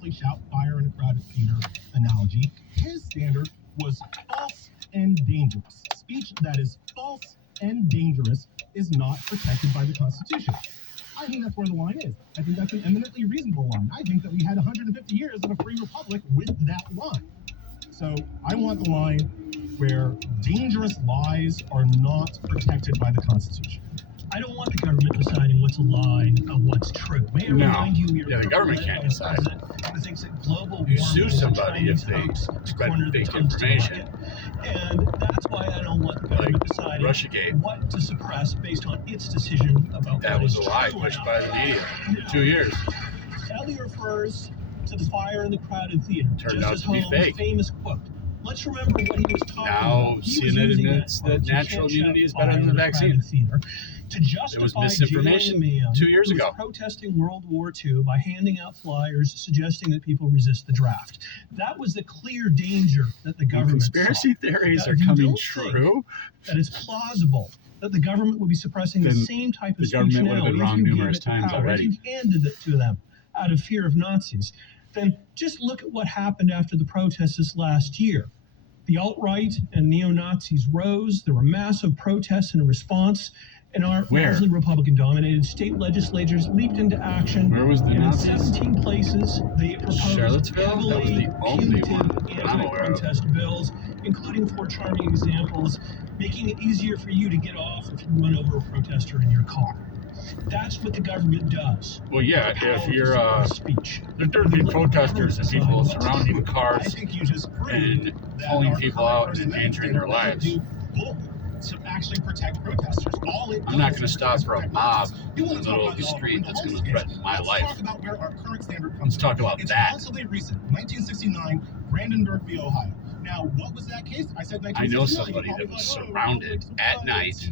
famously shout fire in a crowded theater analogy, his standard was false and dangerous. Speech that is false and dangerous is not protected by the Constitution. I think that's where the line is. I think that's an eminently reasonable line. I think that we had 150 years of a free republic with that line. So I want the line where dangerous lies are not protected by the Constitution. I don't want the government deciding what's a lie and what's true. May I remind you, the government can't decide. Who thinks that global You warming sue is a somebody if Chinese they hoax to spread corner the fake tungsten information. market. And that's why I don't want the government deciding Russiagate. what to suppress based on its decision about That what was is a lie true pushed or by not. the media Now, for 2 years. Ellie refers to the fire in the crowded theater. Turned out to be Holmes' fake. famous quote. Let's remember what he was talking Now about. He CNN was using admits that you natural can't immunity shout is better fire than the in a vaccine. crowded theater to justify It was misinformation jailing a man 2 years who was ago. protesting World War II by handing out flyers suggesting that people resist the draft. That was the clear danger that the government Conspiracy saw. theories Now, are if you coming don't true. think that it's plausible that the government would be suppressing the Then same type of the speech government would now have been if wrong you gave numerous it the times power, already. if you handed it to them out of fear of Nazis, then just look at what happened after the protests this last year. The alt-right and neo-Nazis rose. There were massive protests in response, and our Where? largely Republican-dominated state legislatures leaped into action. Where was the And in Nazis? 17 places, they proposed Charlottesville? That was heavily the only punitive one that I'm aware of. anti-protest bills, including 4 charming examples, making it easier for you to get off if you run over a protester in your car. That's what the government does. Well, yeah, Power if to you're suppress speech. there'd be protesters and people surrounding I cars think you just proved and that pulling our people current out First and Amendment endangering their doesn't lives. do little to actually protect protesters. All it I'm not does gonna is stop for a protect mob protesters. You in wanna the talk middle about of the the street that's gonna Let's threaten my life. talk about where our current standard comes Let's from. talk about It's that. relatively recent, 1969, Brandenburg v. Ohio. Now, what was that case? I said 1969. I know You somebody probably that was thought, surrounded at night.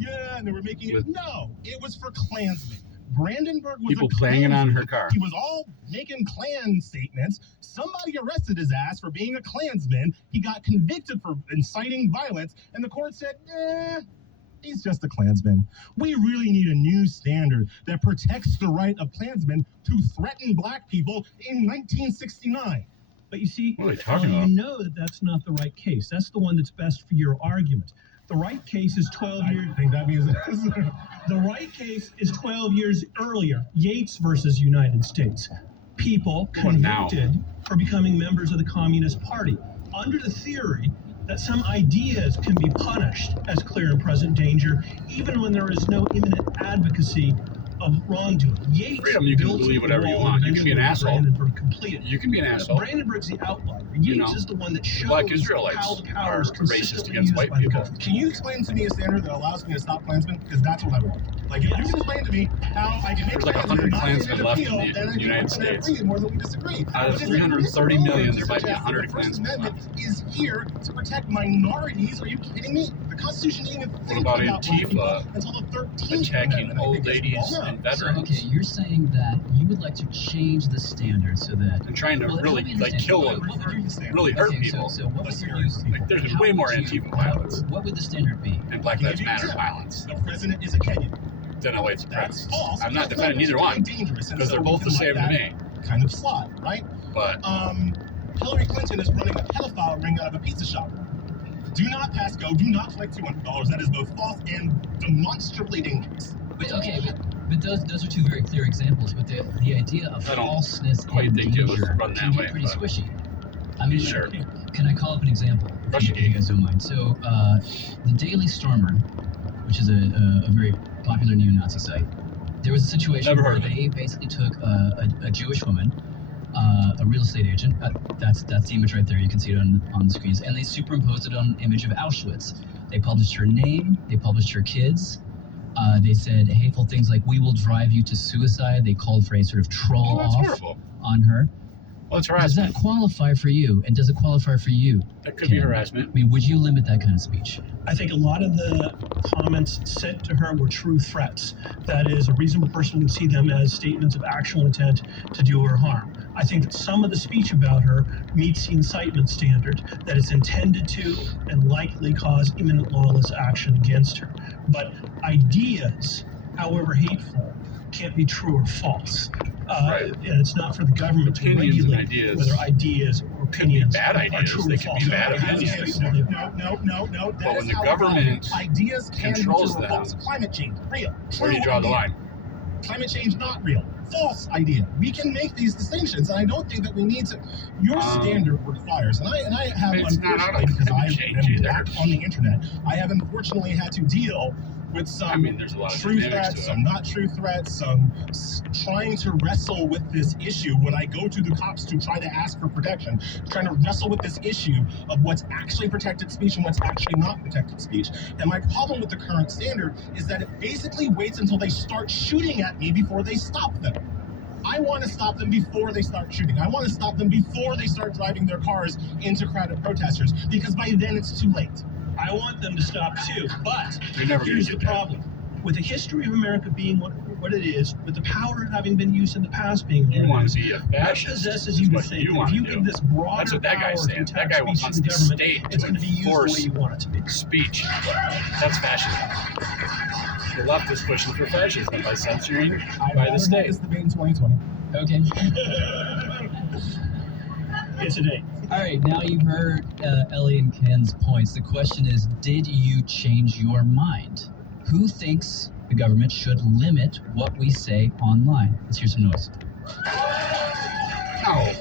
Yeah, and they were making with it. No, it was for Klansmen. Brandenburg was people a banging on her Klansman. car. He was all making Klan statements. Somebody arrested his ass for being a Klansman. He got convicted for inciting violence, and the court said, he's just a Klansman. We really need a new standard that protects the right of Klansmen to threaten black people in 1969. But you see, What are they talking you about? know that that's not the right case. That's the one that's best for your argument. The right case is 12 years. I think that means The right case is 12 years earlier, Yates versus United States. People What now? convicted for becoming members of the Communist Party under the theory that some ideas can be punished as clear and present danger, even when there is no imminent advocacy of wrongdoing. Yates Freedom, you can built believe whatever the you wall want. You can be an eventually asshole. Brandenburg completed. You can be an asshole. Brandenburg's the outlier. Yates know, is the one that shows Black how Israelites the power is are racist consistently against used white by the people. government. Can you explain to me a standard that allows me to stop Klansmen? Because that's what I want. Like, if you can explain to me how I can make There's like Klansmen 100 not Klansmen get left appeal, in the then I think United we're gonna States. agree more than we disagree. Out of But is it 330 wrong million, to there might be suggest that 100 the First Klansmen Amendment left. is here to protect minorities. Are you kidding me? The Constitution didn't even think about about black people Antifa until the 13th attacking Amendment, I old think it's ladies called. and So, veterans okay, you're saying that you would like to change the standard so that and trying to Well, really help me like understand. kill What them, would you- really hurt okay, people. So what would your new Like, there's been how way more would you- Antifa violence What would the standard be? and Black Lives Matter violence The president is a Kenyan. than a white That's supremacist. false. I'm not because defending either one dangerous, and because so they're we both the can same let to that me. kind of slide, right? But Hillary Clinton is running a pedophile ring out of a pizza shop. Do not pass go. Do not collect $200. That is both false and demonstrably dangerous. But okay, but those are two very clear examples. But the idea of I don't falseness quite and think it was danger run that can way, get pretty but- squishy. I mean, Sure. Can I call up an example? If you guys don't mind. So, the Daily Stormer, which is a very popular neo-Nazi site, there was a situation Never where heard of it. they basically took a Jewish woman, a real estate agent. That's the image right there. You can see it on the screens, and they superimposed it on an image of Auschwitz. They published her name. They published her kids. They said hateful things like "We will drive you to suicide." They called for a sort of troll well, that's off horrible. on her. Well, it's Does harassment. that qualify for you? And does it qualify for you? That could be Ken? harassment. I mean, would you limit that kind of speech? I think a lot of the comments sent to her were true threats. That is, a reasonable person would see them as statements of actual intent to do her harm. I think that some of the speech about her meets the incitement standard, that it's intended to and likely cause imminent lawless action against her. But ideas, however hateful, can't be true or false. Right. And it's not for the government to Opinions and regulate ideas. whether ideas or opinions bad are ideas. true They or could false. be bad Okay, ideas. no. No. But when the government ideas can be controls true or them, false. Climate change, real. where do you True draw the idea. line? Climate change, not real. False idea. We can make these distinctions, and I don't think that we need to. Your standard requires, and I have It's not out unfortunately, of because I climate change am either. back on the internet, I have unfortunately had to deal with some There's a lot of true dynamics threats, to it. some not true threats, some trying to wrestle with this issue when I go to the cops to try to ask for protection, trying to wrestle with this issue of what's actually protected speech and what's actually not protected speech. And my problem with the current standard is that it basically waits until they start shooting at me before they stop them. I want to stop them before they start shooting. I want to stop them before they start driving their cars into crowded protesters, because by then it's too late. I want them to stop too, but You're never gonna here's do the that. problem. With the history of America being what it is, with the power having been used in the past being You what want it to is, be a what fascist. possesses you to What think you that want if you to give do. this broader That's what that power guy's to saying. That attack guy speech wants to the the government, state it's to going to be used the enforce way you want it to be. speech. That's fascism. The left is pushing for fascism by censoring by the state. This debate in 2020. Okay. It's a day. All right, now you've heard Ellie and Ken's points. The question is, did you change your mind? Who thinks the government should limit what we say online? Let's hear some noise. No.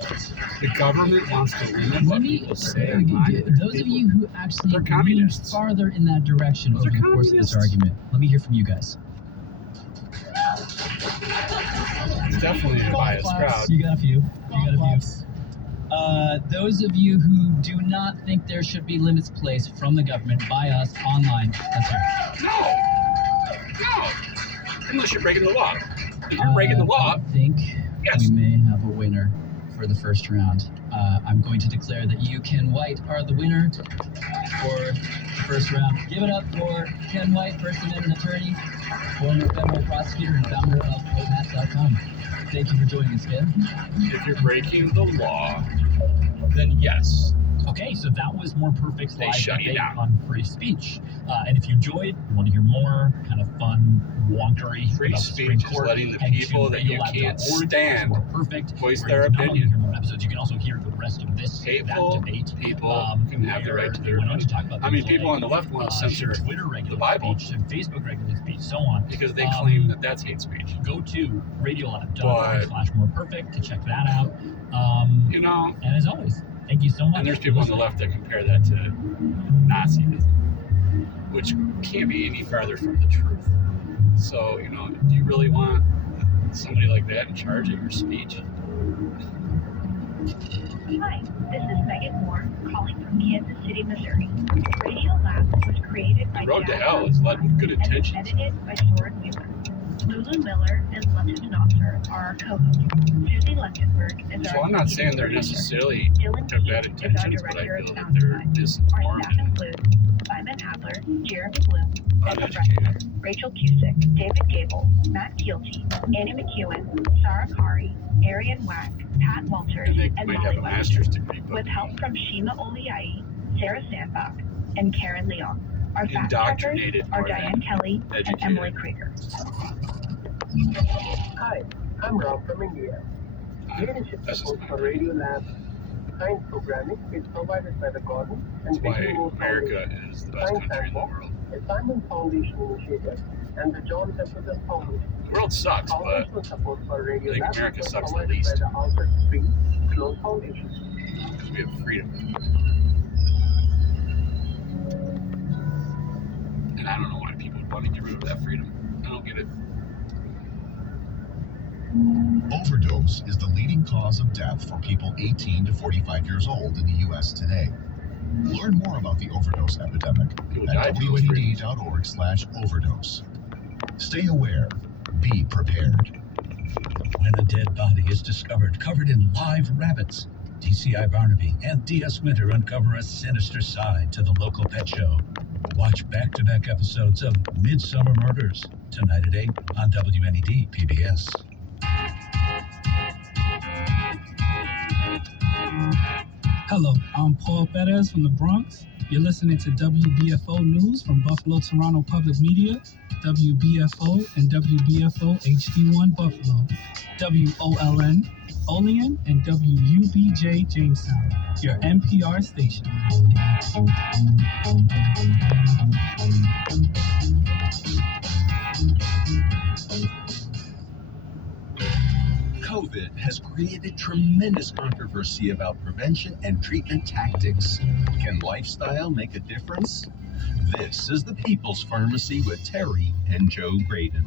The government wants to limit what people say online. Those of you who actually They're lean communists. farther in that direction Those over are the course of this communists. argument, let me hear from you guys. It's definitely a biased crowd. You got a few. Those of you who do not think there should be limits placed from the government by us online, that's right. No. Unless you're breaking the law. If you're breaking the law, I think yes. we may have a winner for the first round. I'm going to declare that you, Ken White, are the winner for the first round. Give it up for Ken White, First Amendment attorney, former federal prosecutor, and founder of OMAT.com. Thank you for joining us, Ken. If you're breaking the law, then yes. Okay, so that was More Perfect's They live shut you debate down. on free speech. And if you enjoyed, you want to hear more kind of fun wonkery Free about the Supreme speech is Court, letting the head to people that you can't radiolab.org. stand More Perfect, voice where their you can not only opinion. hear more episodes, you can also hear the rest of this Hateful that debate. people can have the where right to they their went on to opinion. talk about How many things people like, on the left want to censor should Twitter regulate the Bible? speech, and Facebook regulate speech, so on. Because they claim that that's hate speech. Go to But- radiolab.org/moreperfect to check that out. You know, And as always, thank you so much. and there's for people on the listening. left that compare that to Nazism, which can't be any farther from the truth. So, you know, do you really want somebody like that in charge of your speech? Hi, this is Megan Moore calling from Kansas City, Missouri. Radio Lab was created by The road to Jack hell is led with good and intentions. edited by Soren Wheeler. Lulu Miller and Lupton Knopfer are our co-hosts. Susie Lechtenberg is So our I'm not saying they're producer. necessarily Dylan to bad Keith is our intentions, but I director feel of that sound they're design. Our misinformed staff and includes Simon Adler, Jeremy Bloom, Becca uneducated. Bressler, Rachel Cusick, David Gable, Matt Keelty, Annie McEwen, Sarah Kari, Arian Wack, Pat Walters, And they and might Molly have a West, master's degree, but with help from Shima Oliai, Sarah Sandbach, and Karen Leon. Our fact checkers indoctrinated are more Diane than Kelly and educated. Emily Krieger. Hi, I'm Ram from India. Leadership That's just support my for Radio Lab science programming is provided by the Gordon and That's why Betty Moore America Foundation, is the best Science country in the Handbook, world. a Simon Foundation initiative, and the John Templeton Foundation. The world sucks, but Foundational support for Radio I think Lab America is sucks the provided least. by the Alfred P. Sloan Foundation. because we have freedom. And I don't know why people would want to get rid of that freedom. I don't get it. Overdose is the leading cause of death for people 18 to 45 years old in the U.S. today. Learn more about the overdose epidemic People at die from those freedoms. WNED.org/overdose. Stay aware. Be prepared. When a dead body is discovered covered in live rabbits, DCI Barnaby and DS Winter uncover a sinister side to the local pet show. Watch back-to-back episodes of Midsummer Murders tonight at 8 on WNED PBS. Hello, I'm Paul Perez from the Bronx. You're listening to WBFO News from Buffalo Toronto Public Media, WBFO and WBFO HD1 Buffalo, WOLN Olean, and WUBJ Jamestown, your NPR station. COVID has created tremendous controversy about prevention and treatment tactics. Can lifestyle make a difference? This is the People's Pharmacy with Terry and Joe Graydon.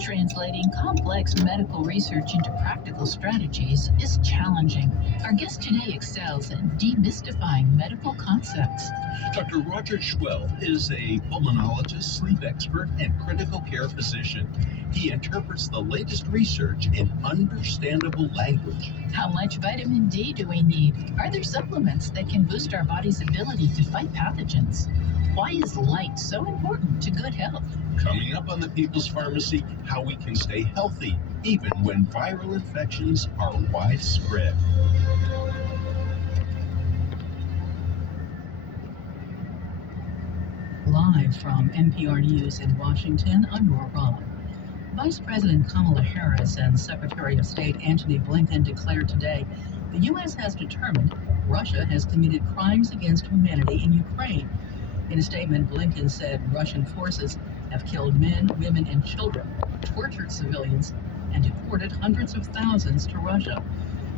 Translating complex medical research into practical strategies is challenging. Our guest today excels in demystifying medical concepts. Dr. Roger Schwell is a pulmonologist, sleep expert, and critical care physician. He interprets the latest research in understandable language. How much vitamin D do we need? Are there supplements that can boost our body's ability to fight pathogens? Why is light so important to good health? Coming up on the People's Pharmacy, how we can stay healthy even when viral infections are widespread. Live from NPR News in Washington, I'm Nora Robb. Vice President Kamala Harris and Secretary of State Antony Blinken declared today the U.S. has determined Russia has committed crimes against humanity in Ukraine. In a statement, Blinken said Russian forces have killed men, women, and children, tortured civilians, and deported hundreds of thousands to Russia.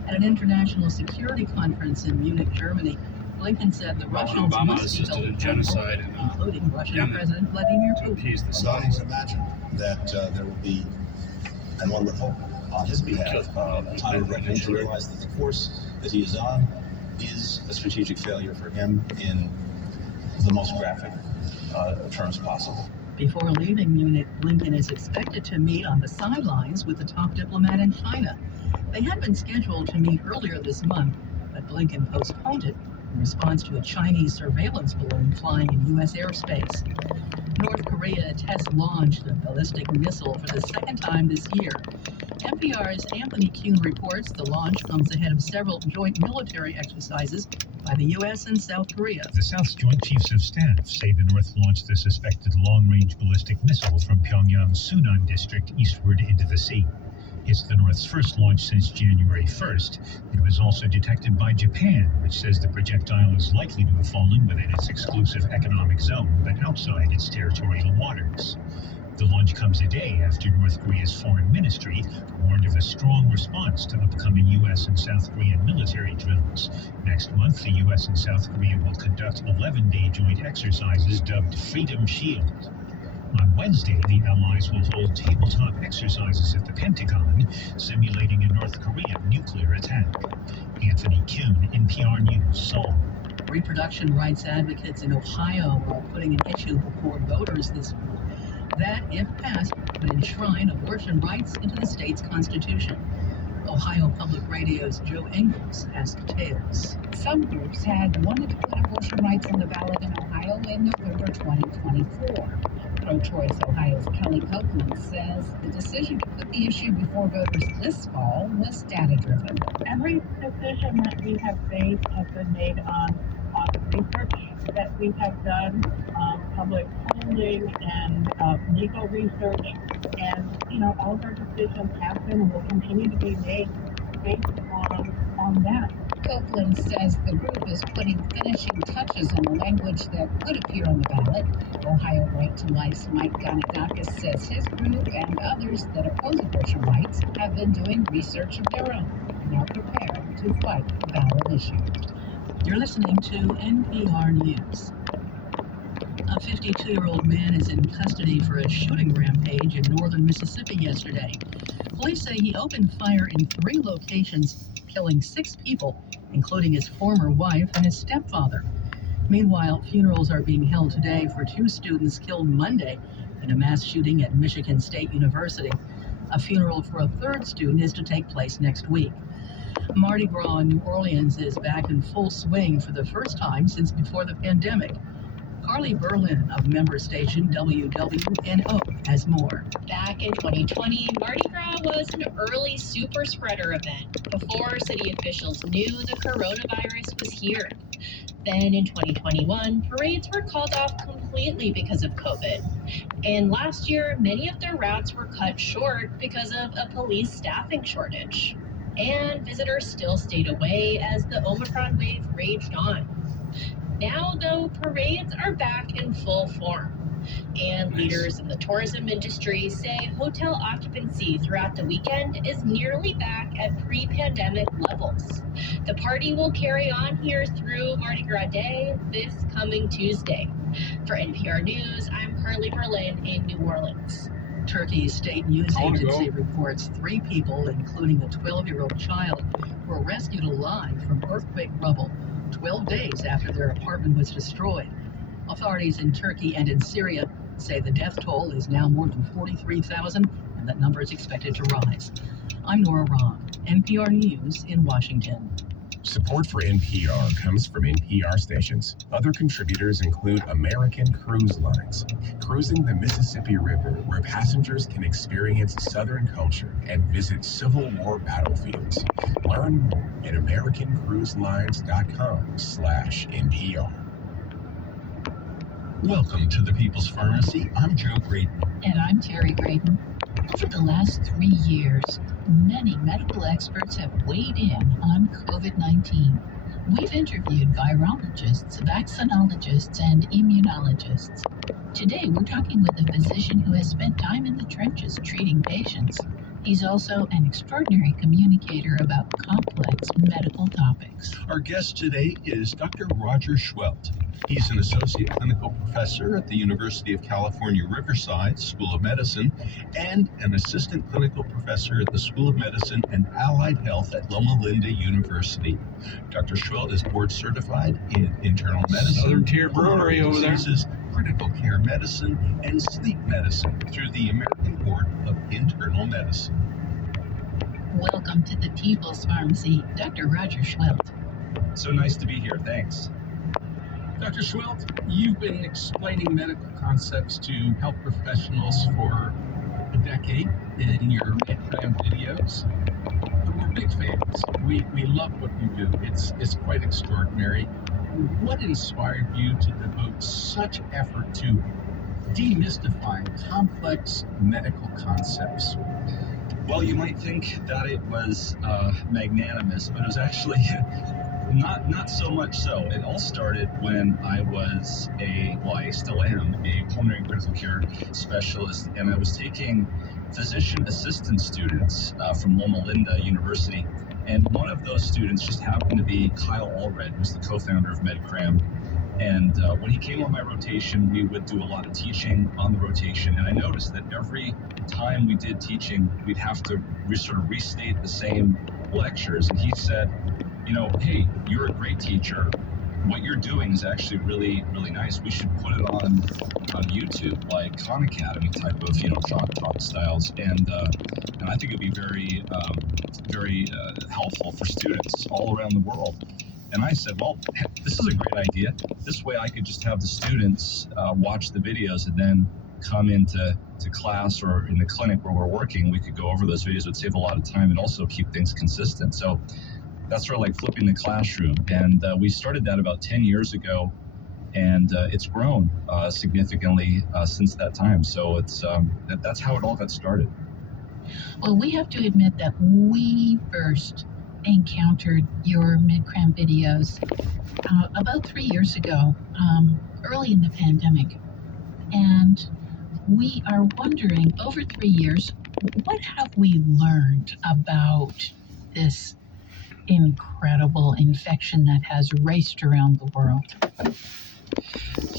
At an international security conference in Munich, Germany, Blinken said the Russians Obama must be assisted held in accountable, genocide in including Russian Yemen President Vladimir to Putin. appease the One Saudis. would imagine that there will be, and one would hope on his behalf, a time of reckoning to realize that the course that he is on is a strategic failure for him in the most graphic terms possible. Before leaving Munich, Blinken is expected to meet on the sidelines with the top diplomat in China. They had been scheduled to meet earlier this month, but Blinken postponed it in response to a Chinese surveillance balloon flying in U.S. airspace. North Korea test launched a ballistic missile for the second time this year. NPR's Anthony Kuhn reports the launch comes ahead of several joint military exercises by the U.S. and South Korea. The South's Joint Chiefs of Staff say the North launched the suspected long-range ballistic missile from Pyongyang's Sunan district eastward into the sea. It's the North's first launch since January 1st. It was also detected by Japan, which says the projectile is likely to have fallen within its exclusive economic zone, but outside its territorial waters. The launch comes a day after North Korea's foreign ministry warned of a strong response to upcoming U.S. and South Korean military drills. Next month, the U.S. and South Korea will conduct 11-day joint exercises dubbed Freedom Shield. On Wednesday, the Allies will hold tabletop exercises at the Pentagon, simulating a North Korean nuclear attack. Anthony Kuhn, NPR News, Seoul. Reproduction rights advocates in Ohio are putting an issue before voters this week that, if passed, would enshrine abortion rights into the state's constitution. Ohio Public Radio's Joe Engels has details. Some groups had wanted to put abortion rights on the ballot in Ohio in November 2024. Pro-Choice Ohio's Kelly Copeland says the decision to put the issue before voters this fall was data-driven. Every decision that we have made has been made on research that we have done, public polling and legal research, and all of our decisions have been and will continue to be made based on that. Copeland says the group is putting finishing touches on the language that could appear on the ballot. Ohio Right to Life's Mike Ganadakis says his group and others that oppose abortion rights have been doing research of their own and are prepared to fight the ballot issue. You're listening to NPR News. A 52-year-old man is in custody for a shooting rampage in northern Mississippi yesterday. Police say he opened fire in 3 locations, killing 6 people, including his former wife and his stepfather. Meanwhile, funerals are being held today for 2 students killed Monday in a mass shooting at Michigan State University. A funeral for a 3rd student is to take place next week. Mardi Gras in New Orleans is back in full swing for the first time since before the pandemic. Carly Berlin of member station WWNO has more. Back in 2020, Mardi Gras was an early super spreader event before city officials knew the coronavirus was here. Then in 2021, parades were called off completely because of COVID. And last year, many of their routes were cut short because of a police staffing shortage. And visitors still stayed away as the Omicron wave raged on. Now, though, parades are back in full form. And leaders in the tourism industry say hotel occupancy throughout the weekend is nearly back at pre-pandemic levels. The party will carry on here through Mardi Gras Day this coming Tuesday. For NPR News, I'm Carly Berlin in New Orleans. Turkey's state news agency reports 3 people, including a 12-year-old child, were rescued alive from earthquake rubble 12 days after their apartment was destroyed. Authorities in Turkey and in Syria say the death toll is now more than 43,000, and that number is expected to rise. I'm Nora Ron, NPR News in Washington. Support for NPR comes from NPR stations. Other contributors include American Cruise Lines, cruising the Mississippi River, where passengers can experience Southern culture and visit Civil War battlefields. Learn more at AmericanCruiseLines.com/NPR. Welcome to the People's Pharmacy. I'm Joe Graydon. And I'm Terry Graydon. For the last 3 years, many medical experts have weighed in on COVID-19. We've interviewed virologists, vaccinologists, and immunologists. Today, we're talking with a physician who has spent time in the trenches treating patients. He's also an extraordinary communicator about complex medical topics. Our guest today is Dr. Roger Schwelt. He's an associate clinical professor at the University of California, Riverside School of Medicine and an assistant clinical professor at the School of Medicine and Allied Health at Loma Linda University. Dr. Schwelt is board certified in internal medicine, Southern Tier Brewery over there, critical care medicine, and sleep medicine through the American Board of Internal Medicine. Welcome to the People's Pharmacy, Dr. Roger Schwelt. So nice to be here. Thanks. Dr. Schwelt, you've been explaining medical concepts to health professionals for a decade in your MedCram videos. We're big fans. We love what you do. It's quite extraordinary. What inspired you to devote such effort to demystifying complex medical concepts? Well, you might think that it was magnanimous, but it was actually not so much so. It all started when I was I still am, a pulmonary critical care specialist, and I was taking physician assistant students from Loma Linda University. And one of those students just happened to be Kyle Allred, who's the co-founder of MedCram. And when he came on my rotation, we would do a lot of teaching on the rotation. And I noticed that every time we did teaching, we'd have to sort of restate the same lectures. And he said, hey, you're a great teacher. What you're doing is actually really, really nice. We should put it on YouTube, like Khan Academy type of, jock talk styles. And I think it'd be very, very helpful for students all around the world. And I said, well, this is a great idea. This way I could just have the students watch the videos and then come into class or in the clinic where we're working. We could go over those videos. It would save a lot of time and also keep things consistent. So that's sort of like flipping the classroom. And we started that about 10 years ago. And it's grown significantly since that time. So it's that's how it all got started. Well, we have to admit that we first encountered your MedCram videos about 3 years ago, early in the pandemic. And we are wondering, over 3 years, what have we learned about this incredible infection that has raced around the world?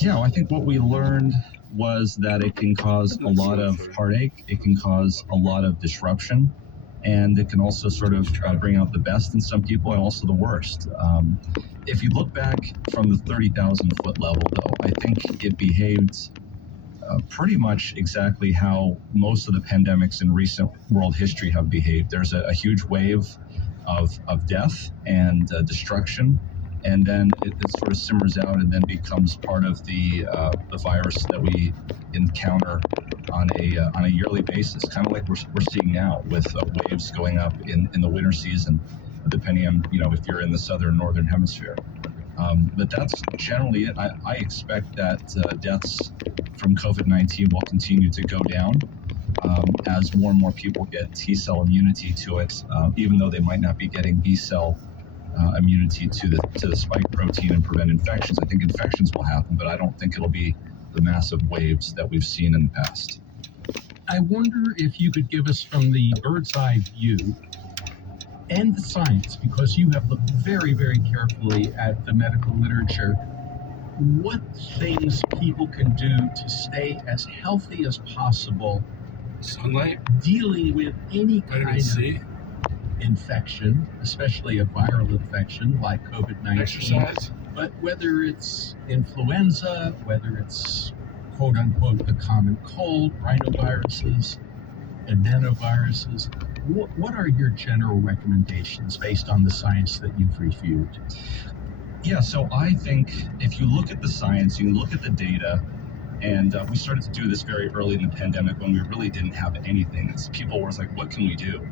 I think what we learned was that it can cause a lot of heartache, it can cause a lot of disruption, and it can also sort of bring out the best in some people and also the worst. If you look back from the 30,000 foot level, though, I think it behaved pretty much exactly how most of the pandemics in recent world history have behaved. There's a huge wave of death and destruction, and then it sort of simmers out and then becomes part of the virus that we encounter on a yearly basis, kind of like we're seeing now with waves going up in the winter season, depending on if you're in the southern northern hemisphere. But that's generally it. I expect that deaths from COVID-19 will continue to go down as more and more people get T-cell immunity to it, even though they might not be getting B-cell immunity to the spike protein and prevent infections. I think infections will happen, but I don't think it'll be the massive waves that we've seen in the past. I wonder if you could give us, from the bird's eye view and the science, because you have looked very, very carefully at the medical literature, what things people can do to stay as healthy as possible. Sunlight, dealing with any kind of infection, especially a viral infection like COVID-19. Exercise. But whether it's influenza, whether it's quote unquote the common cold, rhinoviruses, adenoviruses, what are your general recommendations based on the science that you've reviewed? Yeah, so I think if you look at the science, you look at the data, and we started to do this very early in the pandemic when we really didn't have anything. People were like, what can we do?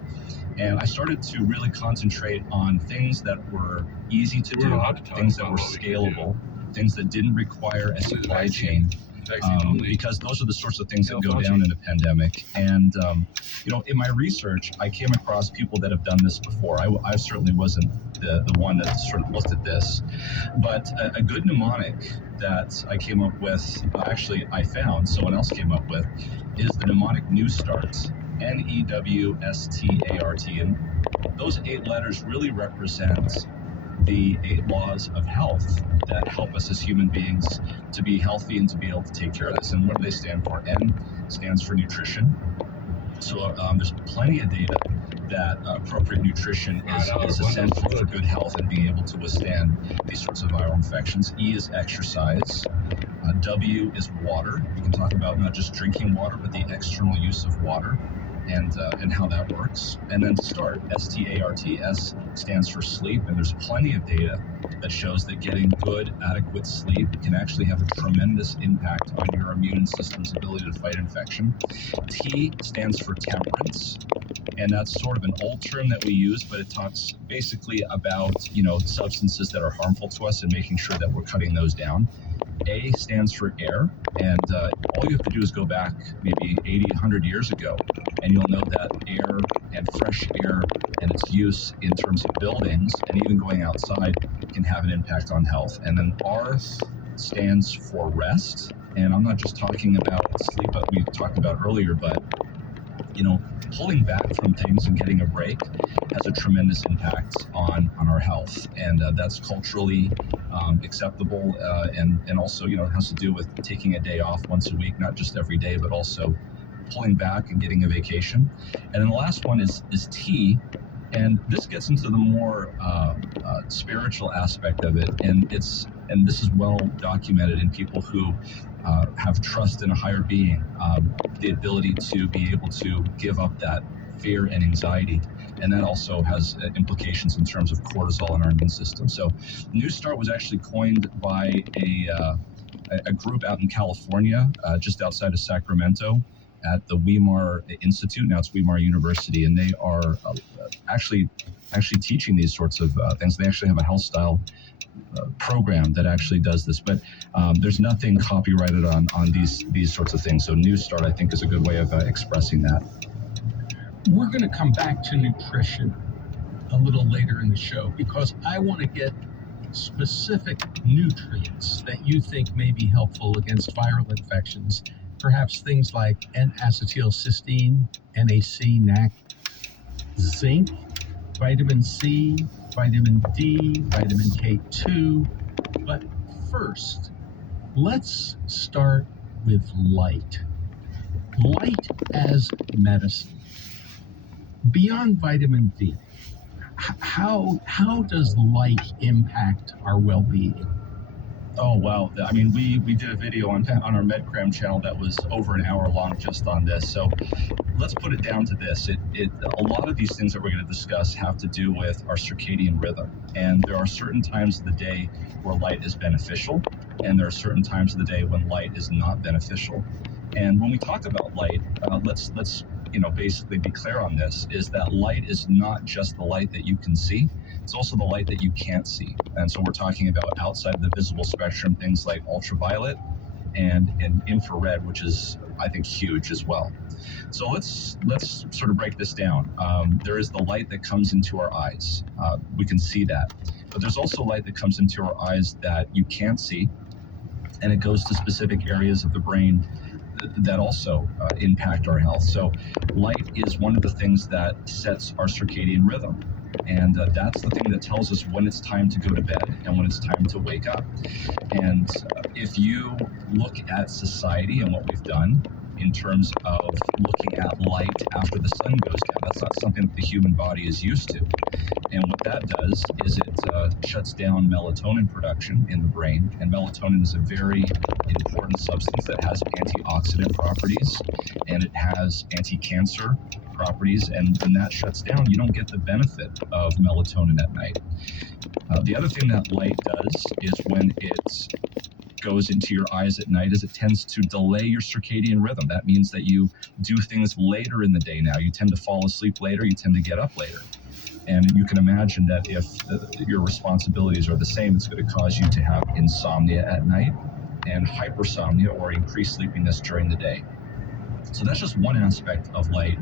And I started to really concentrate on things that were easy to do, things that were scalable, things that didn't require a supply chain. Because those are the sorts of things that go down in a pandemic. And, in my research, I came across people that have done this before. I certainly wasn't the one that sort of looked at this. But a good mnemonic that I came up with, I found, someone else came up with, is the mnemonic New Start, NEWSTART. And those 8 letters really represent the 8 laws of health that help us as human beings to be healthy and to be able to take care of this. And what do they stand for? N stands for nutrition. So there's plenty of data that appropriate nutrition is essential for good health and being able to withstand these sorts of viral infections. E is exercise. W is water. We can talk about not just drinking water, but the external use of water and how that works. And then START, S-T-A-R-T. S stands for sleep, and there's plenty of data that shows that getting good, adequate sleep can actually have a tremendous impact on your immune system's ability to fight infection. T stands for temperance, and that's sort of an old term that we use, but it talks basically about, substances that are harmful to us and making sure that we're cutting those down. A stands for air, and all you have to do is go back maybe 80, 100 years ago, and you'll know that air and fresh air and its use in terms of buildings and even going outside can have an impact on health. And then R stands for rest, and I'm not just talking about sleep that we talked about earlier, but pulling back from things and getting a break has a tremendous impact on our health, and that's culturally acceptable, and also has to do with taking a day off once a week, not just every day, but also pulling back and getting a vacation. And then the last one is T, and this gets into the more spiritual aspect of it, and this is well documented in people who have trust in a higher being, the ability to be able to give up that fear and anxiety. And that also has implications in terms of cortisol in our immune system. So New Start was actually coined by a group out in California, just outside of Sacramento, at the Weimar Institute. Now it's Weimar University, and they are actually teaching these sorts of things. They actually have a health style program that actually does this, but there's nothing copyrighted on these sorts of things. So New Start, I think, is a good way of expressing that. We're going to come back to nutrition a little later in the show, because I want to get specific nutrients that you think may be helpful against viral infections, perhaps things like N-acetylcysteine, NAC, NAC, zinc, vitamin C, vitamin D, vitamin K2. But first, let's start with light. Light as medicine. Beyond vitamin D, how does light impact our well-being? Oh, wow. I mean, we did a video on our MedCram channel that was over an hour long just on this. So let's put it down to this. A lot of these things that we're going to discuss have to do with our circadian rhythm. And there are certain times of the day where light is beneficial, and there are certain times of the day when light is not beneficial. And when we talk about light, let's basically be clear on this, is that light is not just the light that you can see, it's also the light that you can't see. And so we're talking about outside the visible spectrum, things like ultraviolet and infrared, which is, I think, huge as well. So let's sort of break this down. There is the light that comes into our eyes. We can see that. But there's also light that comes into our eyes that you can't see, and it goes to specific areas of the brain that also impact our health. So light is one of the things that sets our circadian rhythm. And that's the thing that tells us when it's time to go to bed and when it's time to wake up. And if you look at society and what we've done in terms of looking at light after the sun goes down, that's not something that the human body is used to. And what that does is it shuts down melatonin production in the brain. And melatonin is a very important substance that has antioxidant properties, and it has anti-cancer properties. And when that shuts down, you don't get the benefit of melatonin at night. The other thing that light does is when it goes into your eyes at night is it tends to delay your circadian rhythm. That means that you do things later in the day now. You tend to fall asleep later, you tend to get up later. And you can imagine that if your responsibilities are the same, it's going to cause you to have insomnia at night and hypersomnia, or increased sleepiness during the day. So that's just one aspect of light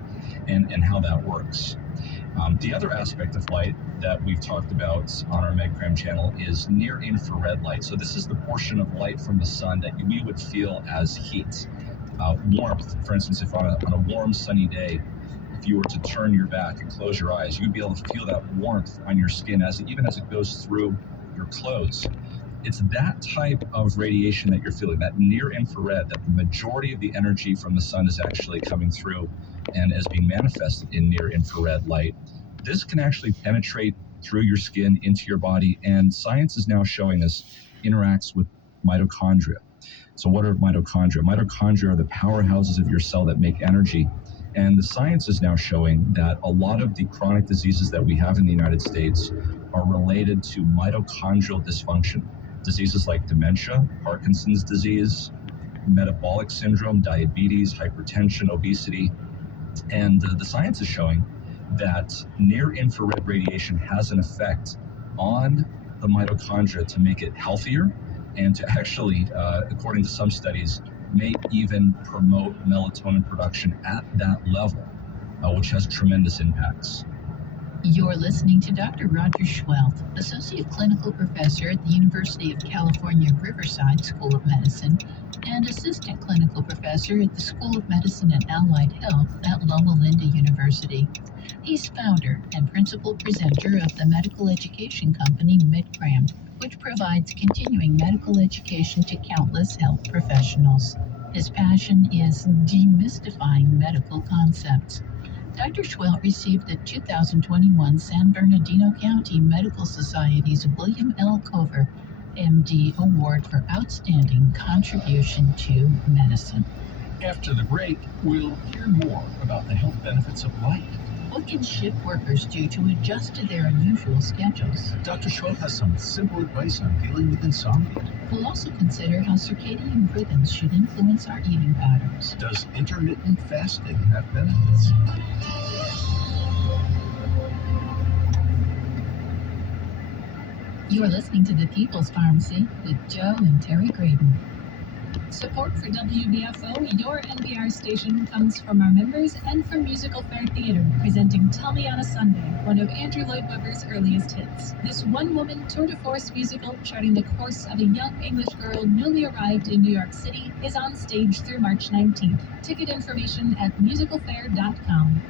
and how that works. The other aspect of light that we've talked about on our MedCram channel is near infrared light. So this is the portion of light from the sun that we would feel as heat. Warmth, for instance, if on a warm sunny day, if you were to turn your back and close your eyes, you'd be able to feel that warmth on your skin even as it goes through your clothes. It's that type of radiation that you're feeling, that near infrared, that the majority of the energy from the sun is actually coming through and is being manifested in near infrared light. This can actually penetrate through your skin into your body, and science is now showing us interacts with mitochondria. So what are mitochondria? Mitochondria are the powerhouses of your cell that make energy. And the science is now showing that a lot of the chronic diseases that we have in the United States are related to mitochondrial dysfunction. Diseases like dementia, Parkinson's disease, metabolic syndrome, diabetes, hypertension, obesity. And the science is showing that near infrared radiation has an effect on the mitochondria to make it healthier and to actually, according to some studies, may even promote melatonin production at that level, which has tremendous impacts. You're listening to Dr. Roger Schwelt, Associate Clinical Professor at the University of California, Riverside School of Medicine, and Assistant Clinical Professor at the School of Medicine and Allied Health at Loma Linda University. He's founder and principal presenter of the medical education company MedCram, which provides continuing medical education to countless health professionals. His passion is demystifying medical concepts. Dr. Schwelt received the 2021 San Bernardino County Medical Society's William L. Cover, MD Award for Outstanding Contribution to Medicine. After the break, we'll hear more about the health benefits of light. What can shift workers do to adjust to their unusual schedules? Dr. Schwelt has some simple advice on dealing with insomnia. We'll also consider how circadian rhythms should influence our eating patterns. Does intermittent fasting have benefits? You are listening to The People's Pharmacy with Joe and Terry Graydon. Support for WBFO, your NPR station, comes from our members and from Musical Fair Theater, presenting Tell Me on a Sunday, one of Andrew Lloyd Webber's earliest hits. This one-woman tour de force musical, charting the course of a young English girl newly arrived in New York City, is on stage through March 19th. Ticket information at musicalfair.com.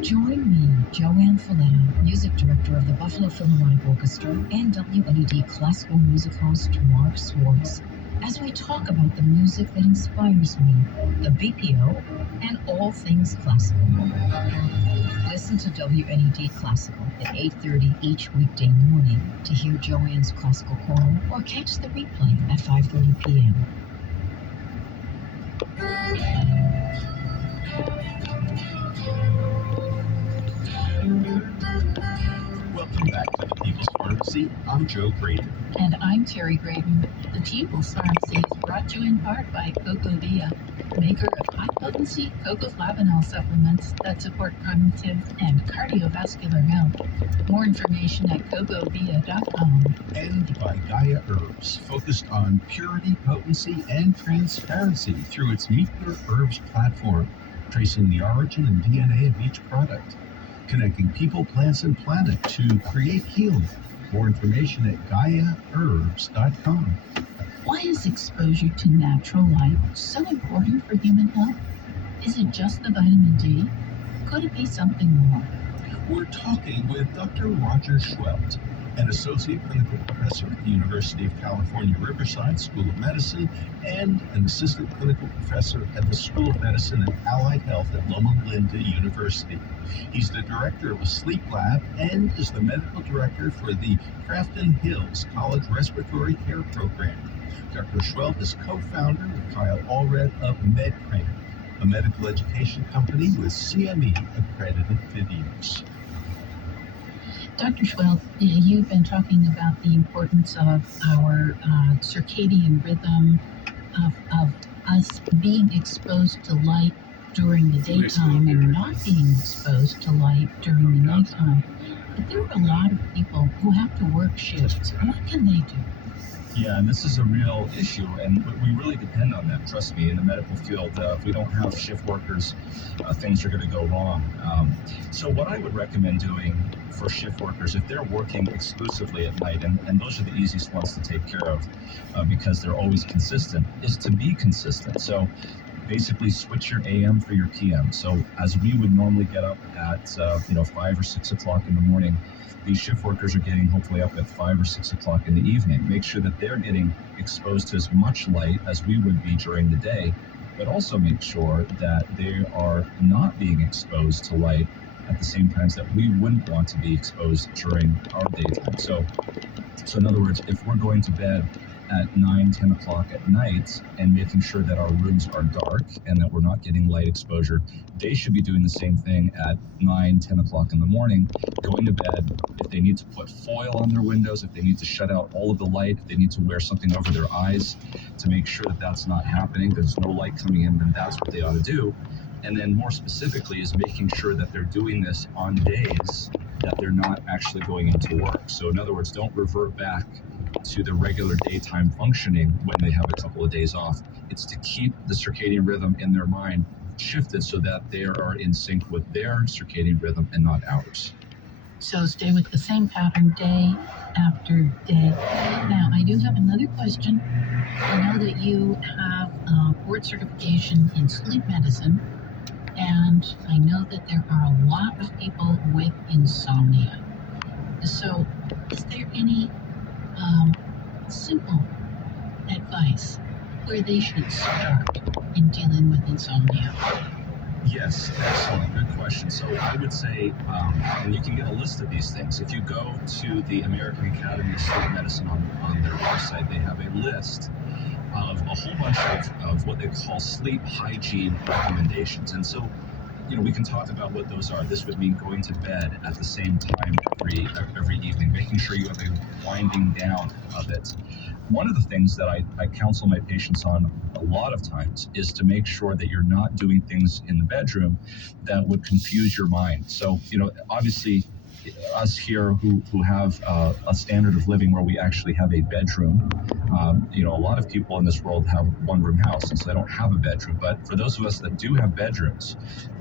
Join me, Joanne Folletta, music director of the Buffalo Philharmonic Orchestra, and WNED classical music host Mark Swartz, as we talk about the music that inspires me, the BPO, and all things classical. Listen to WNED Classical at 8:30 each weekday morning to hear Joanne's Classical Corner or catch the replay at 5:30 p.m. Welcome back to the People's Pharmacy. I'm Joe Graydon. And I'm Terry Graydon. The People's Pharmacy is brought to you in part by CocoVia, maker of high-potency cocoflavanol supplements that support cognitive and cardiovascular health. More information at cocovia.com. And by Gaia Herbs, focused on purity, potency, and transparency through its Meet Your Herbs platform, tracing the origin and DNA of each product, connecting people, plants, and planet to create healing. More information at GaiaHerbs.com. Why is exposure to natural light so important for human health? Is it just the vitamin D? Could it be something more? We're talking with Dr. Roger Schwelt, an associate clinical professor at the University of California, Riverside School of Medicine, and an assistant clinical professor at the School of Medicine and Allied Health at Loma Linda University. He's the director of a sleep lab and is the medical director for the Crafton Hills College Respiratory Care Program. Dr. Schwelt is co-founder with Kyle Allred of MedCrane, a medical education company with CME accredited videos. Dr. Schwelt, you've been talking about the importance of our circadian rhythm, of us being exposed to light during the daytime and not being exposed to light during the nighttime. But there are a lot of people who have to work shifts. What can they do? Yeah, and this is a real issue, and we really depend on that. Trust me, in the medical field, if we don't have shift workers, things are going to go wrong. So what I would recommend doing for shift workers, if they're working exclusively at night, and those are the easiest ones to take care of because they're always consistent, is to be consistent. So basically switch your AM for your PM. So as we would normally get up at 5 or 6 o'clock in the morning, these shift workers are getting hopefully up at 5 or 6 o'clock in the evening. Make sure that they're getting exposed to as much light as we would be during the day, but also make sure that they are not being exposed to light at the same times that we wouldn't want to be exposed during our daytime. So in other words, if we're going to bed at 9, 10 o'clock at night and making sure that our rooms are dark and that we're not getting light exposure, they should be doing the same thing at 9, 10 o'clock in the morning, going to bed. If they need to put foil on their windows, if they need to shut out all of the light, if they need to wear something over their eyes to make sure that that's not happening, there's no light coming in, then that's what they ought to do. And then more specifically is making sure that they're doing this on days that they're not actually going into work. So in other words, don't revert back to the regular daytime functioning when they have a couple of days off. It's to keep the circadian rhythm in their mind shifted so that they are in sync with their circadian rhythm and not ours. So stay with the same pattern day after day. Now, I do have another question. I know that you have board certification in sleep medicine, and I know that there are a lot of people with insomnia. So is there any simple advice where they should start in dealing with insomnia? Yes, excellent. Good question. So I would say, and you can get a list of these things. If you go to the American Academy of Sleep Medicine on their website, they have a list of a whole bunch of what they call sleep hygiene recommendations. And so, we can talk about what those are. This would mean going to bed at the same time every evening, making sure you have a winding down of it. One of the things that I counsel my patients on a lot of times is to make sure that you're not doing things in the bedroom that would confuse your mind. So, obviously, us here who have a standard of living where we actually have a bedroom, a lot of people in this world have one-room house, and so they don't have a bedroom. But for those of us that do have bedrooms,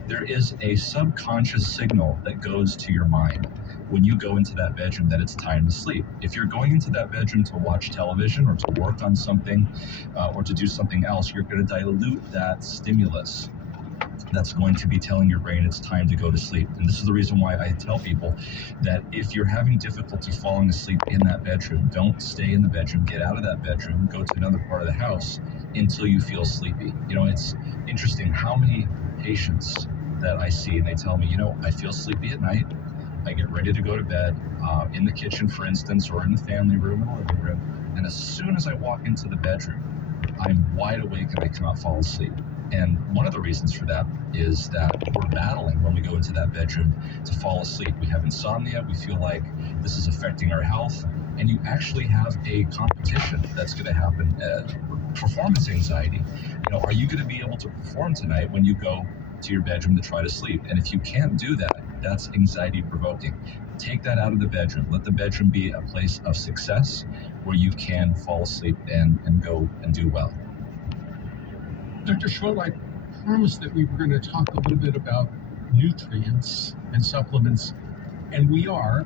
there is a subconscious signal that goes to your mind when you go into that bedroom that it's time to sleep. If you're going into that bedroom to watch television or to work on something or to do something else, you're going to dilute that stimulus. that's going to be telling your brain it's time to go to sleep. And this is the reason why I tell people that if you're having difficulty falling asleep in that bedroom, don't stay in the bedroom, get out of that bedroom, go to another part of the house until you feel sleepy. You know, it's interesting how many patients that I see and they tell me, you know, I feel sleepy at night. I get ready to go to bed in the kitchen, for instance, or in the family room, in the living room. And as soon as I walk into the bedroom, I'm wide awake and I cannot fall asleep. And one of the reasons for that is that we're battling when we go into that bedroom to fall asleep. We have insomnia. We feel like this is affecting our health. And you actually have a competition that's going to happen, performance anxiety. You know, are you going to be able to perform tonight when you go to your bedroom to try to sleep? And if you can't do that, that's anxiety provoking. Take that out of the bedroom. Let the bedroom be a place of success where you can fall asleep and go and do well. Dr. Schwelt, I promised that we were going to talk a little bit about nutrients and supplements, and we are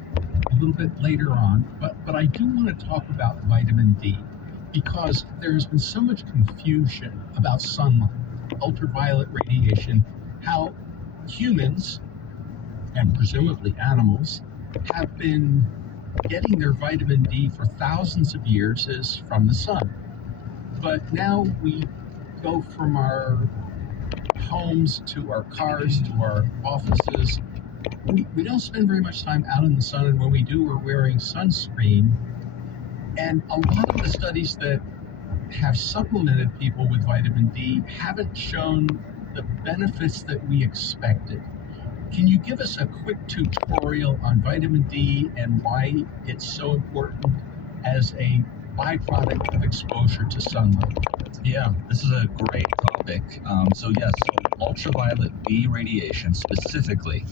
a little bit later on, but I do want to talk about vitamin D because there's been so much confusion about sunlight, ultraviolet radiation, how humans, and presumably animals, have been getting their vitamin D for thousands of years is from the sun. But now we go from our homes to our cars to our offices. We don't spend very much time out in the sun, and when we do, we're wearing sunscreen. And a lot of the studies that have supplemented people with vitamin D haven't shown the benefits that we expected. Can you give us a quick tutorial on vitamin D and why it's so important as a byproduct of exposure to sunlight? Yeah, this is a great topic. So ultraviolet B radiation specifically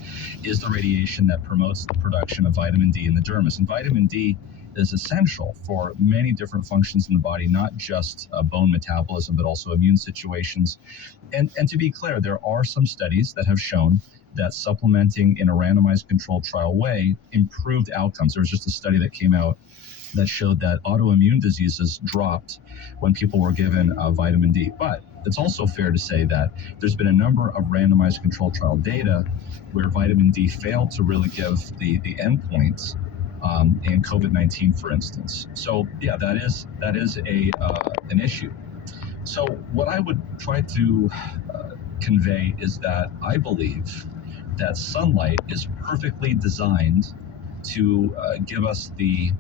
is the radiation that promotes the production of vitamin D in the dermis. And vitamin D is essential for many different functions in the body, not just bone metabolism, but also immune situations. And to be clear, there are some studies that have shown that supplementing in a randomized controlled trial way improved outcomes. There was just a study that came out that showed that autoimmune diseases dropped when people were given vitamin D. But it's also fair to say that there's been a number of randomized controlled trial data where vitamin D failed to really give the endpoints in COVID-19, for instance. So yeah, that is an issue. So what I would try to convey is that I believe that sunlight is perfectly designed to give us the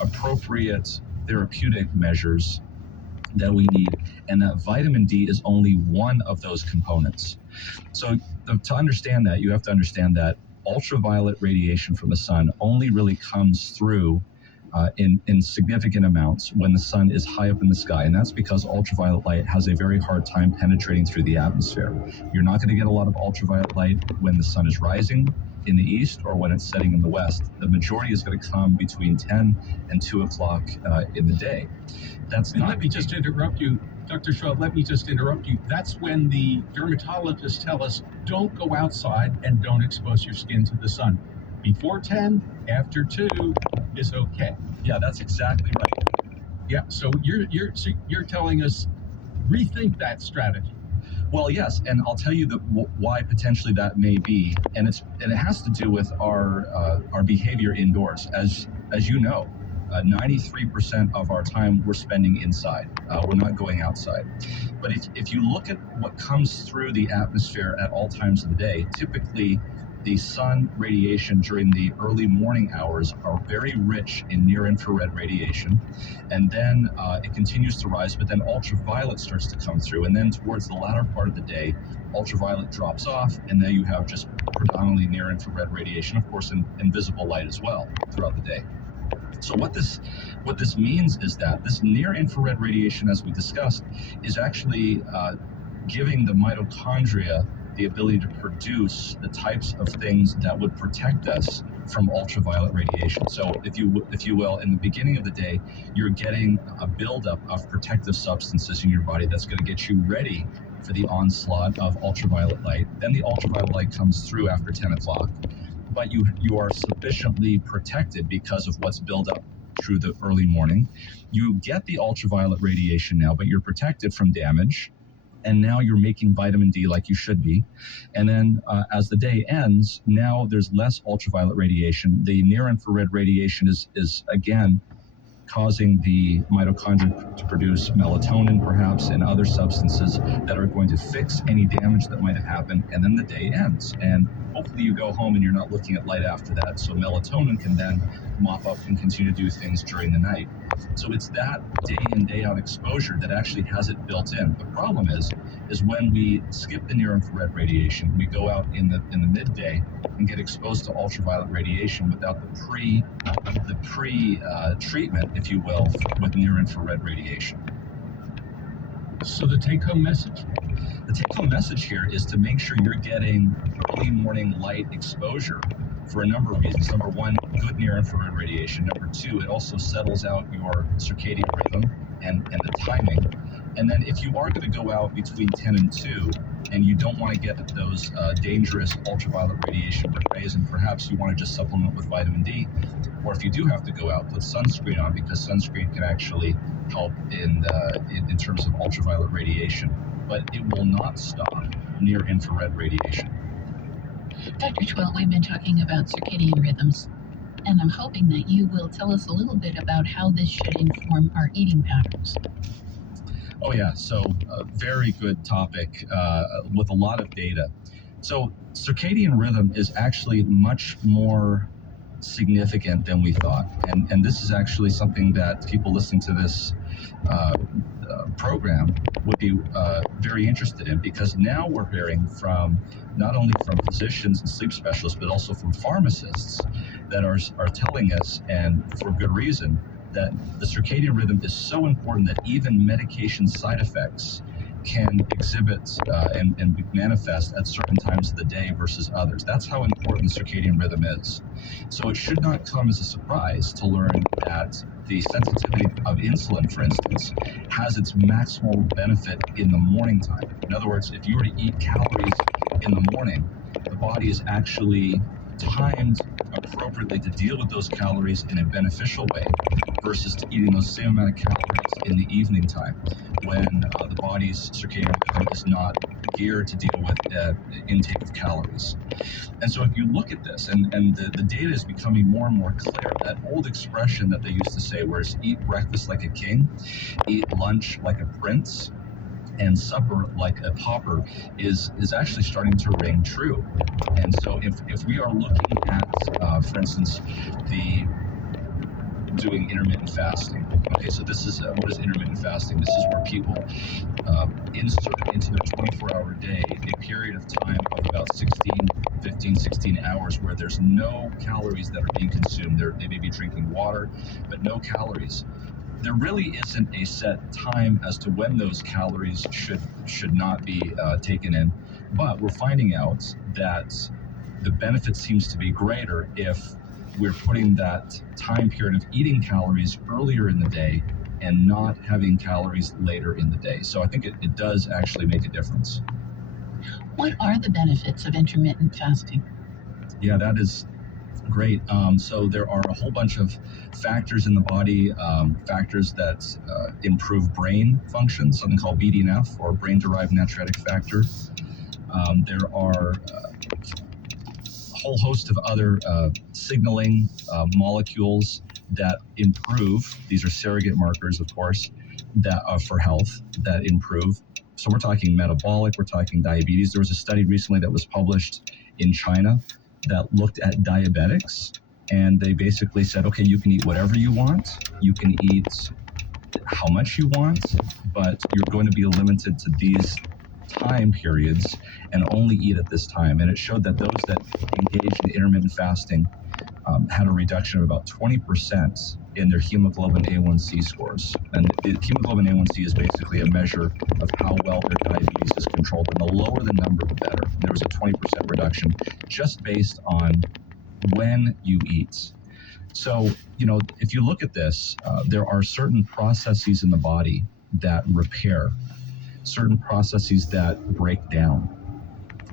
appropriate therapeutic measures that we need, and that vitamin D is only one of those components. So to understand that, you have to understand that ultraviolet radiation from the sun only really comes through in significant amounts when the sun is high up in the sky. And that's because ultraviolet light has a very hard time penetrating through the atmosphere. You're not going to get a lot of ultraviolet light when the sun is rising in the east or when it's setting in the west. The majority is going to come between 10 and 2 o'clock in the day. Let me just interrupt you, Dr. Schwelt, let me just interrupt you. That's when the dermatologists tell us, don't go outside and don't expose your skin to the sun. Before 10, after 2 is okay. Yeah, that's exactly right. Yeah, so you're telling us rethink that strategy. Well, yes, and I'll tell you why potentially that may be, and it has to do with our behavior indoors. As you know, 93% of our time we're spending inside. We're not going outside. But if you look at what comes through the atmosphere at all times of the day, typically the sun radiation during the early morning hours are very rich in near-infrared radiation, and then it continues to rise, but then ultraviolet starts to come through, and then towards the latter part of the day, ultraviolet drops off, and then you have just predominantly near-infrared radiation, of course, and invisible light as well throughout the day. So what this means is that this near-infrared radiation, as we discussed, is actually giving the mitochondria the ability to produce the types of things that would protect us from ultraviolet radiation. So if you will, in the beginning of the day, you're getting a buildup of protective substances in your body that's going to get you ready for the onslaught of ultraviolet light. Then the ultraviolet light comes through after 10 o'clock, but you are sufficiently protected because of what's built up through the early morning. You get the ultraviolet radiation now, but you're protected from damage. and now you're making vitamin D like you should be. And then as the day ends, now there's less ultraviolet radiation. The near-infrared radiation is again causing the mitochondria to produce melatonin, perhaps, and other substances that are going to fix any damage that might have happened, and then the day ends. And hopefully you go home and you're not looking at light after that, so melatonin can then mop up and continue to do things during the night. So it's that day in, day out exposure that actually has it built in. The problem is when we skip the near-infrared radiation, we go out in the midday and get exposed to ultraviolet radiation without the pre-treatment, if you will, with near-infrared radiation. So the take-home message? The take-home message here is to make sure you're getting early morning light exposure for a number of reasons. Number one, good near-infrared radiation. Number two, it also settles out your circadian rhythm and the timing. And then if you are going to go out between 10 and 2 and you don't want to get those dangerous ultraviolet radiation rays, and perhaps you want to just supplement with vitamin D, or if you do have to go out, put sunscreen on, because sunscreen can actually help in terms of ultraviolet radiation, but it will not stop near-infrared radiation. Dr. Schwell, we've been talking about circadian rhythms, and I'm hoping that you will tell us a little bit about how this should inform our eating patterns. Oh yeah, so a very good topic with a lot of data. So circadian rhythm is actually much more significant than we thought. And this is actually something that people listening to this program would be very interested in, because now we're hearing from not only from physicians and sleep specialists, but also from pharmacists that are telling us, and for good reason, that the circadian rhythm is so important that even medication side effects can exhibit and manifest at certain times of the day versus others. That's how important the circadian rhythm is. So it should not come as a surprise to learn that the sensitivity of insulin, for instance, has its maximal benefit in the morning time. In other words, if you were to eat calories in the morning, the body is actually timed appropriately to deal with those calories in a beneficial way versus to eating those same amount of calories in the evening time when the body's circadian rhythm is not geared to deal with intake of calories. And so if you look at this, and the data is becoming more and more clear, that old expression that they used to say, whereas eat breakfast like a king, eat lunch like a prince, and supper like a pauper, is actually starting to ring true. And so if we are looking at, for instance, doing intermittent fasting. Okay, so this is what is intermittent fasting? This is where people insert into their 24-hour day a period of time of about 16 hours where there's no calories that are being consumed. They may be drinking water, but no calories. There really isn't a set time as to when those calories should not be taken in, but we're finding out that the benefit seems to be greater if we're putting that time period of eating calories earlier in the day and not having calories later in the day. So I think it does actually make a difference. What are the benefits of intermittent fasting? Yeah, that is great. So there are a whole bunch of factors in the body, factors that improve brain function, something called BDNF, or brain-derived natriuretic factor. There are a whole host of other signaling molecules that improve. These are surrogate markers, of course, that are for health, that improve. So we're talking metabolic, we're talking diabetes. There was a study recently that was published in China that looked at diabetics, and they basically said, okay, you can eat whatever you want, you can eat how much you want, but you're going to be limited to these time periods and only eat at this time. And it showed that those that engaged in intermittent fasting had a reduction of about 20% in their hemoglobin A1C scores. And the hemoglobin A1C is basically a measure of how well their diabetes is controlled. And the lower the number, the better. There was a 20% reduction just based on when you eat. So, if you look at this, there are certain processes in the body that repair, certain processes that break down.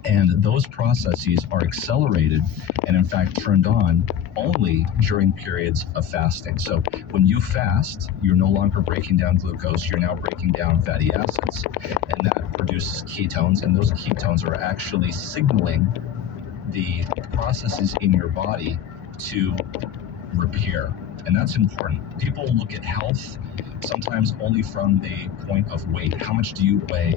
And those processes are accelerated and in fact turned on only during periods of fasting. So when you fast, you're no longer breaking down glucose, you're now breaking down fatty acids, and that produces ketones, and those ketones are actually signaling the processes in your body to repair. And that's important. People look at health sometimes only from the point of weight. How much do you weigh?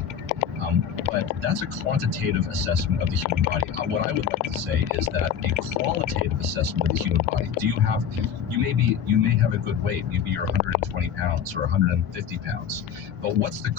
But that's a quantitative assessment of the human body. What I would like to say is that a qualitative assessment of the human body. You may have a good weight. Maybe you're 120 pounds or 150 pounds. But what's the